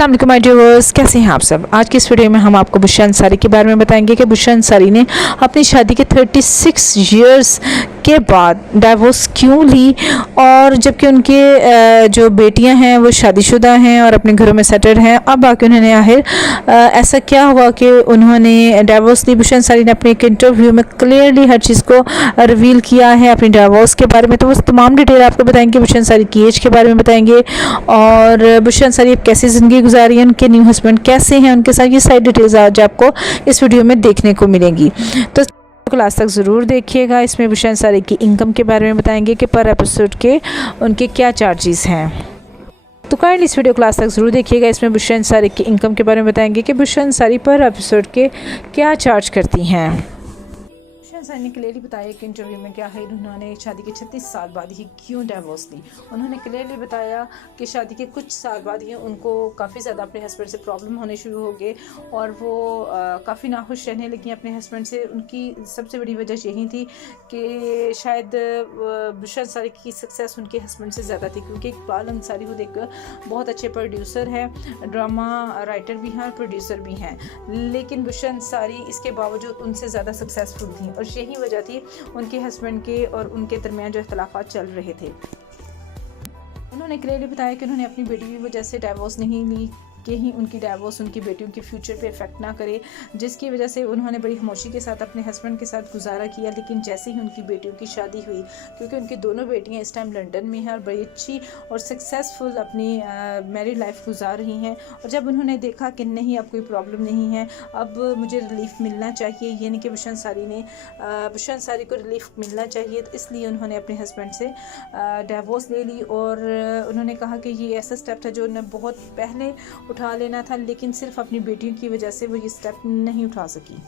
अस्सलाम वालेकुम my viewers, कैसे हैं आप सब। आज की इस वीडियो में हम आपको बुशरा अंसारी के बारे में बताएंगे कि बुशरा अंसारी ने अपनी शादी के 36 इयर्स के बाद डाइवोर्स क्यों ली, और जबकि उनके जो बेटियां हैं वो शादीशुदा हैं और अपने घरों में सेटल हैं। अब आके उन्होंने आखिर ऐसा क्या हुआ कि उन्होंने डाइवोर्स ली। बुशरा अंसारी ने अपने एक इंटरव्यू में क्लियरली हर चीज़ को रिवील किया है अपनी डाइवोर्स के बारे में। तो वो तमाम डिटेल आपको बताएंगे। बुशरा अंसारी की एज के बारे में बताएंगे और बुशरा अंसारी अब कैसी ज़िंदगी गुजारी है, उनके न्यू हस्बैंड कैसे हैं, उनके साथ ये सारी डिटेल्स आज आपको इस वीडियो में देखने को मिलेंगी। तो क्लास तक ज़रूर देखिएगा। इसमें बुशरा अंसारी की इनकम के बारे में बताएंगे कि पर एपिसोड के उनके क्या चार्जेस हैं। तो काइंडली इस वीडियो क्लास तक ज़रूर देखिएगा। इसमें बुशरा अंसारी की इनकम के बारे में बताएंगे कि बुशरा अंसारी पर एपिसोड के क्या चार्ज करती हैं। बुशरा अंसारी ने क्लियरली बताया कि इंटरव्यू में क्या है, उन्होंने शादी के 36 साल बाद ही क्यों डिवोर्स ली। उन्होंने क्लियरली बताया कि शादी के कुछ साल बाद ही उनको काफ़ी ज़्यादा अपने हस्बैंड से प्रॉब्लम होने शुरू हो गए और वो काफ़ी नाखुश रहने लगी अपने हस्बैंड से। उनकी सबसे बड़ी वजह यही थी कि शायद बुशरा अंसारी की सक्सेस उनके हस्बैंड से ज़्यादा थी, क्योंकि इकबाल अंसारी खुद एक बहुत अच्छे प्रोड्यूसर है, ड्रामा राइटर भी हैं और प्रोड्यूसर भी हैं, लेकिन बुशरा अंसारी इसके बावजूद उनसे ज़्यादा सक्सेसफुल थी और यही वजह थी उनके हस्बैंड के और उनके दरमियान जो इख्तलाफात चल रहे थे। उन्होंने क्लियरली बताया कि उन्होंने अपनी बेटी की वजह से डाइवोर्स नहीं ली कि ही उनकी डाइवोर्स उनकी बेटियों के फ्यूचर पे इफेक्ट ना करे, जिसकी वजह से उन्होंने बड़ी खामोशी के साथ अपने हस्बैंड के साथ गुजारा किया। लेकिन जैसे ही उनकी बेटियों की शादी हुई, क्योंकि उनकी दोनों बेटियां इस टाइम लंदन में हैं और बड़ी अच्छी और सक्सेसफुल अपनी मैरिड लाइफ गुजार रही हैं, और जब उन्होंने देखा कि नहीं अब कोई प्रॉब्लम नहीं है, अब मुझे रिलीफ मिलना चाहिए, यानी कि बुशरा अंसारी को रिलीफ मिलना चाहिए, तो इसलिए उन्होंने अपने हस्बैंड से डाइवोर्स ले ली। और उन्होंने कहा कि ये ऐसा स्टेप था जो उन्हें बहुत पहले उठा लेना था, लेकिन सिर्फ अपनी बेटियों की वजह से वो ये स्टेप नहीं उठा सकी।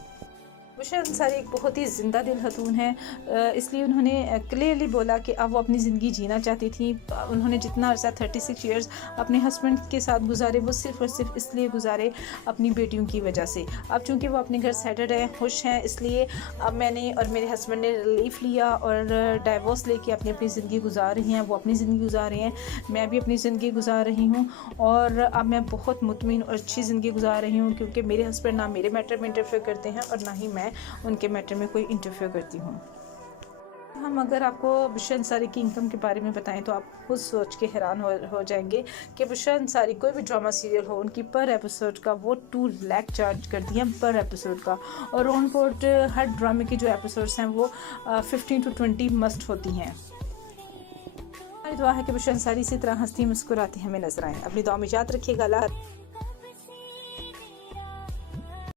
बुशरा अंसारी एक बहुत ही ज़िंदा दिल खतून है, इसलिए उन्होंने क्लियरली बोला कि अब वो अपनी ज़िंदगी जीना चाहती थी। उन्होंने जितना अर्सा 36 इयर्स अपने हस्बैंड के साथ गुजारे, वो सिर्फ़ और सिर्फ इसलिए गुजारे अपनी बेटियों की वजह से। अब चूँकि वो अपने घर सेटल्ड है, खुश हैं, इसलिए अब मैंने और मेरे हस्बैंड ने रिलीफ लिया और डाइवोर्स लेके अपनी अपनी ज़िंदगी गुजार रही हैं। वो अपनी ज़िंदगी गुजार रही हैं, मैं भी अपनी ज़िंदगी गुजार रही हूँ, और अब मैं बहुत मुतमिन और अच्छी ज़िंदगी गुजार रही हूँ, क्योंकि मेरे हस्बैंड ना मेरे मैटर में इंटरफेयर करते हैं और ना ही मैं उनके मैटर में कोई इंटरफेयर करती हूँ। हम अगर आपको बुशरा अंसारी की इनकम के बारे में बताएं तो आप खुद सोच के हैरान हो जाएंगे कि बुशरा अंसारी कोई भी ड्रामा सीरियल हो, उनकी पर एपिसोड का वो 2 लाख चार्ज करती हैं पर एपिसोड का, और ऑन बोर्ड हर ड्रामे की जो एपिसोड्स हैं वो 15 to 20 मस्ट होती हैं। हमारी दुआ है कि बुशरा अंसारी इसी तरह हंसती मुस्कुराती हमें नजर आए। अपनी दुआ में याद रखिएगा।